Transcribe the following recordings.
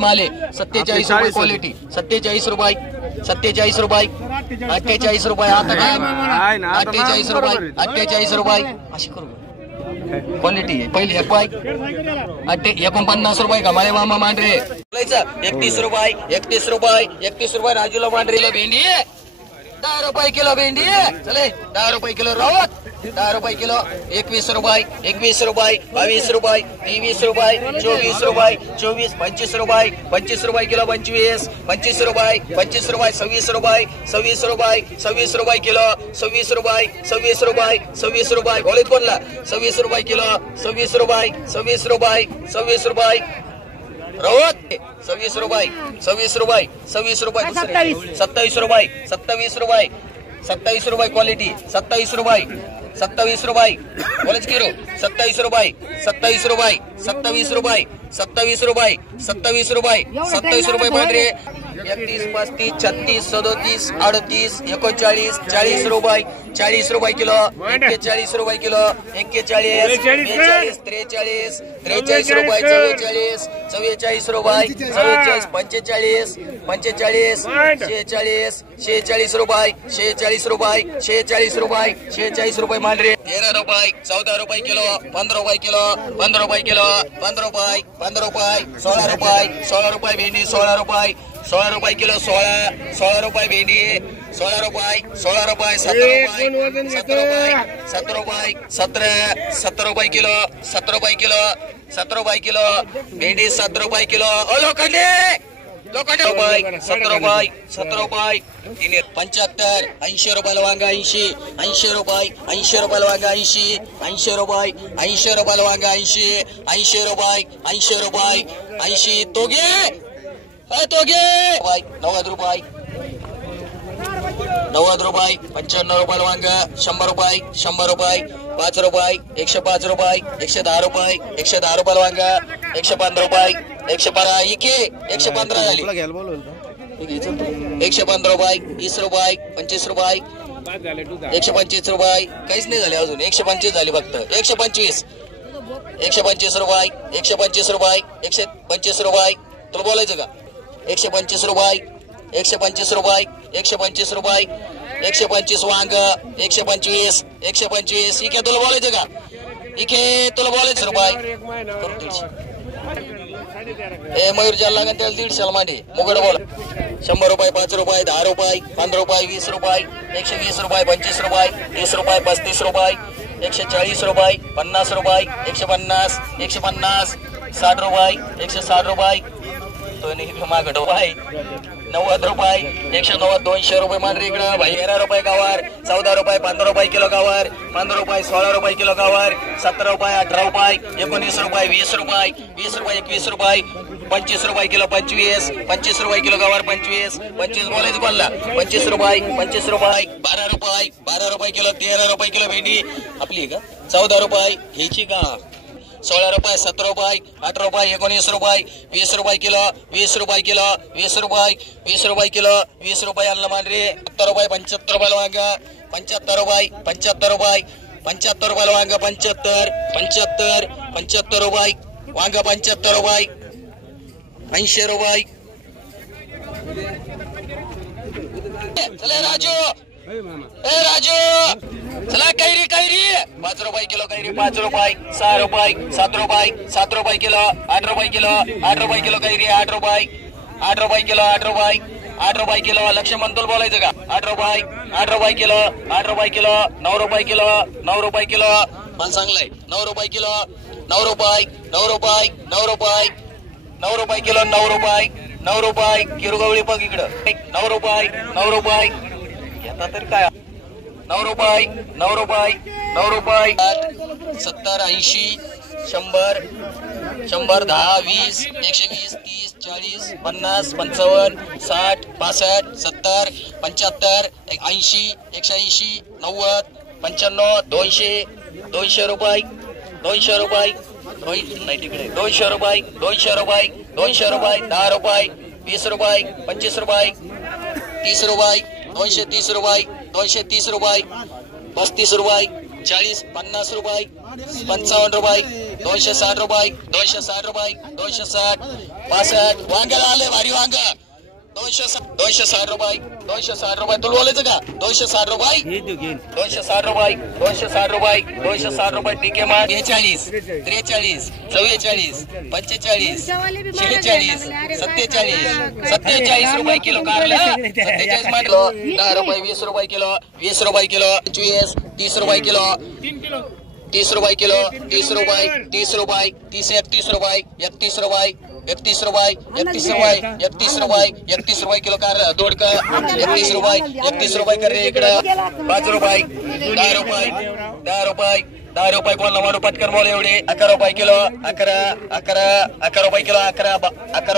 माले 47 रुपये क्वालिटी 47 रुपये 47 रुपये 48 रुपये आता काय 48 रुपये 48 रुपये अशी करू क्वालिटी आहे पहिली एक पाय 49 रुपये का माले मामा मांडरे 31 रुपये 31 रुपये 31 रुपये राजूला मांडरेला भेंडी 10 रुपये किलो भेंडी चले 10 रुपये किलो रावत 10 रुपये किलो 21 रुपये 21 रुपये 22 रुपये 23 रुपये 24 रुपये 24 25 रुपये 25 रुपये किलो 25 25 रुपये 26 रुपये 26 रुपये 26 रुपये किलो 26 रुपये 26 रुपये 26 रुपये बोलित कोणला 26 रुपये किलो 26 रुपये 26 रुपये 26 रुपये रवत 26 रुपये 26 रुपये 26 रुपये 27 रुपये 27 रुपये 27 रुपये क्वालिटी 27 रुपये 27 रुपये बोलच किरो 27 रुपये 27 रुपये 27 रुपये 27 रुपये 27 रुपये 27 रुपये पांढरे 31 35 36 37 38 39 40 रुपये 40 रुपये किलो 41 रुपये किलो 41 42 43 43 रुपये 44 44 रुपये 44 45 45 46 रुपये 46 रुपये 46 रुपये 46 रुपये मांडरे 13 रुपये 14 रुपये किलो 15 रुपये किलो 15 रुपये किलो 15 रुपये 16 रुपये 16 रुपये भेंडी 16 रुपये 16 रुपये किलो 16 रुपये भेंडी 16 रुपये 17 रुपये 17 रुपये 17 रुपये किलो 17 रुपये किलो 17 रुपये किलो भेंडी 17 रुपये किलो लोखंडे रुपये 17 रुपये 75 80 रुपयाला वांगा 80 रुपये 80 रुपयाला वांगा 80 रुपये 80 रुपयाला वांगा 80 रुपये 80 रुपये 80 तोगे 90 रुपये 90 रुपये 95 रुपयाला वांगा 100 रुपये 5 रुपये 105 रुपये 110 रुपये 110 रुपयाला वांगा 115 रुपये 115 इके 115 झाली 115 रुपये 20 रुपये 25 रुपये 125 रुपये काहीच नाही झाले अजून 125 झाली फक्त 125 रुपये 125 रुपये 125 रुपये तुला बोलायचं का 125 रुपये 125 रुपये 125 रुपये 125 वांग 125 इके तुला बोलायचं का इके तुला बोलायचं रुपये मयूर ज्याला लागेल त्याला 150 मांडी मुगड बोला 100 रुपये 5 रुपये 10 रुपये 15 रुपये 20 रुपये 120 रुपये 25 रुपये 30 रुपये 35 रुपये 140 रुपये 50 रुपये 150 60 रुपये 160 रुपये तो नाही मागड रुपये 90 रुपये 190 200 रुपये मांडरी इकडं भाई 13 रुपये गावार 14 रुपये 15 रुपये किलो गावार 15 रुपये 16 रुपये किलो गावार 17 रुपये 18 रुपये 19 रुपये 20 रुपये 21 रुपये 25 रुपये किलो 25 रुपये किलो गावार 25 बोलायचं बोलला 25 रुपये 12 रुपये किलो 13 रुपये किलो भेंडी आपली का 14 रुपये घ्यायची का 16 रुपये 17 रुपये 18 रुपये 19 रुपये 20 रुपये किलो 20 रुपये किलो 20 रुपये 20 रुपये किलो 20 रुपये आणलं मांडरे 70 रुपये 75 रुपयाला वांगा 75 रुपये 75 रुपये 75 रुपयाला वांगा 75 रुपये वांगा 75 रुपये 80 रुपये चले राजू चला कैरी 5 रुपये किलो कैरी 5 रुपये 6 रुपये 7 रुपये 7 रुपये किलो 8 रुपये किलो 8 रुपये किलो कैरी 8 रुपये किलो 8 रुपये किलो लक्ष्मण तुला बोलायचं का 8 रुपये किलो 9 रुपये किलो 9 रुपये किलो मला चांगलंय 9 रुपये किलो 9 रुपये किलो 9 रुपये किरगवळी बघ इकडं 9 रुपये आता तरी काय 9 रुपये 70 80 100 10 20 120 30 40 50 55 60 65 70 75 80 180 90 95 200 रुपये नाही तिकडे 200 रुपये 10 रुपये 20 रुपये 25 रुपये 230 रुपये 230 रुपये 230 रुपये 35 रुपये 40 50 रुपये 55 रुपये 260 रुपये 260 रुपये 260 65 वांग्याला आले भारी वांग 260 रुपये 260 रुपये तुला बोलायचं का 260 रुपये 260 रुपये 260 रुपये 260 रुपये ठीक आहे मग 42 43 44 45 46 47 रुपये किलो कारला 47 मांडलो 10 रुपये 20 रुपये किलो 20 रुपये किलो 25 30 रुपये किलो 30 रुपये किलो 30 रुपये 30 रुपये 30 31 रुपये 31 रुपये 31 रुपये 31 रुपये 31 रुपये 31 रुपये किलो कार दोडका 31 रुपये कर रे इकडं 5 रुपये 10 रुपये 10 रुपये 10 रुपये कोणाला मारू पटकन बोल एवढे 11 रुपये किलो 11 रुपये किलो 11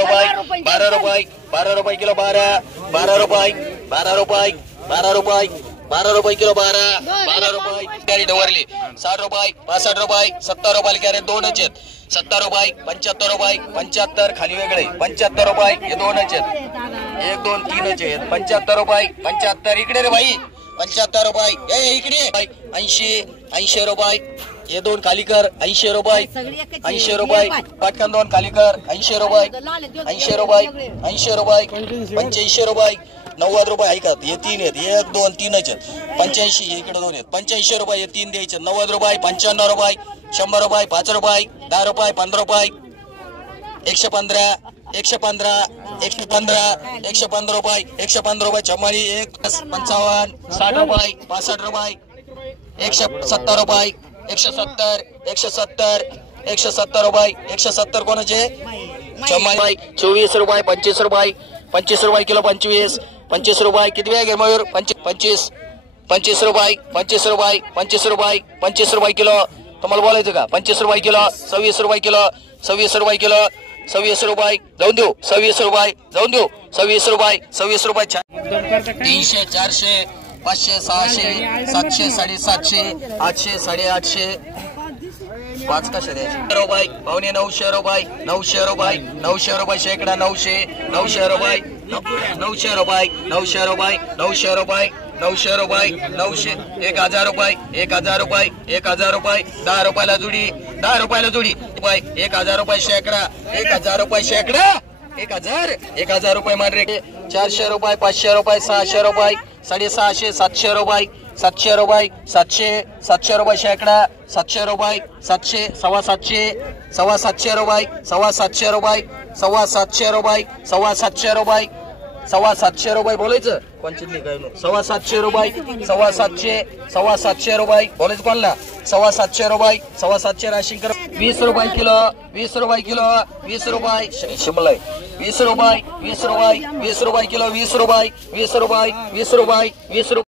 रुपये 12 रुपये 12 रुपये किलो 12 रुपये 12 रुपये 12 रुपये 12 रुपये किलो 12 रुपये कॅरेट वरली 60 रुपये 65 रुपये 70 रुपये कॅरेट दोनच आहेत 70 रुपये 75 रुपये 75 खाली वेगळे 75 रुपये हे दोनच आहेत 1 2 3च आहेत 75 रुपये 75 इकडे रे भाई 75 रुपये ए इकडे 80 रुपये हे दोन खाली कर 80 रुपये 80 रुपये पटकन दोन खाली कर 80 रुपये 80 रुपये 80 रुपये 85 रुपये 90 रुपये ऐकत हे 3 आहेत 1 2 3च आहेत 85 इकडे दोन आहेत 85 रुपये हे 3 द्यायचे 90 रुपये 95 रुपये 100 रुपये 5 रुपये 10 रुपये 15 रुपये 115 115 115 115 रुपये 115 रुपये 44 55 60 रुपये 65 रुपये 170 रुपये 170 रुपये 170 कोणाचे 24 रुपये 25 रुपये 25 रुपये किलो 25 रुपये किती वेळ घे मयूर 25 रुपये 25 रुपये 25 रुपये 25 रुपये किलो तुम्हाला बोलायचं का 25 रुपये किलो 26 रुपये किलो 26 रुपये किलो 26 रुपये जाऊन देऊ 26 रुपये जाऊन देऊ 26 रुपये 26 रुपये 300 400 500 600 700 750 800 850 5 कशा द्यायचे रुपये पावणे 900 रुपये 900 रुपये 900 रुपये शेकडा 900 रुपये 900 रुपये 900 रुपये 900 रुपये 900 रुपये 900 1000 रुपये 1000 रुपये 1000 रुपये 10 रुपयाला जुडी 10 रुपयाला जुडी 1000 रुपये शेकडा 1000 रुपये शेकडा 1000 रुपये मान रे 400 रुपये 500 रुपये 600 रुपये 650 700 रुपये 700 रुपये 700 रुपये शेकडा 700 रुपये 700 750 रुपये 700 रुपये 700 रुपये 700 रुपये 700 रुपये बोलायचं कोणची काय 700 रुपये 700 रुपये बोलायचं कोणला 700 रुपये 700 राशीन कर 20 रुपये किलो 20 रुपये किलो 20 रुपये शिमला 20 रुपये 20 रुपये 20 रुपये किलो 20 रुपये 20 रुपये 20 रुपये 20 रुपये